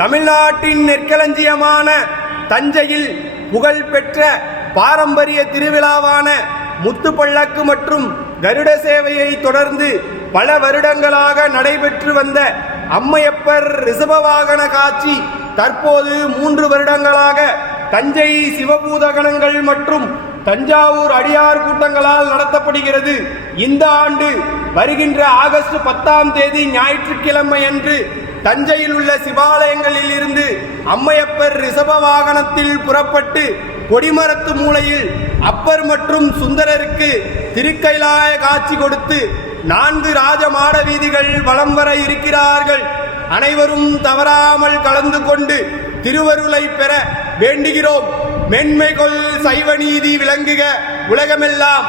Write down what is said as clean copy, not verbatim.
தமிழ்நாட்டின் நெற்களஞ்சியமான தஞ்சையில் புகழ்பெற்ற பாரம்பரிய திருவிழாவான முத்துப்பள்ளக்கு மற்றும் கருட சேவையை தொடர்ந்து பல வருடங்களாக நடைபெற்று வந்த அம்மையப்பர் ரிஷப வாகன காட்சி தற்போது 3 வருடங்களாக தஞ்சை சிவபூதகணங்கள் மற்றும் தஞ்சாவூர் அடியார் கூட்டங்களால் நடத்தப்படுகிறது. இந்த ஆண்டு வருகின்ற ஆகஸ்ட் 10ஆம் தேதி ஞாயிற்றுக்கிழமை அன்று தஞ்சையில் உள்ள சிவாலயங்களில் இருந்து அம்மையப்பர் ரிஷப வாகனத்தில் புறப்பட்டு கொடிமரத்து மூலையில் அப்பர் மற்றும் சுந்தரருக்கு திருக்கைலாய காட்சி கொடுத்து 4 ராஜ மாட வீதிகள் வலம் வர இருக்கிறார்கள். அனைவரும் தவறாமல் கலந்து கொண்டு திருவருளை பெற வேண்டுகிறோம். மென்மைகொள் சைவ நீதி விளங்குக உலகமெல்லாம்.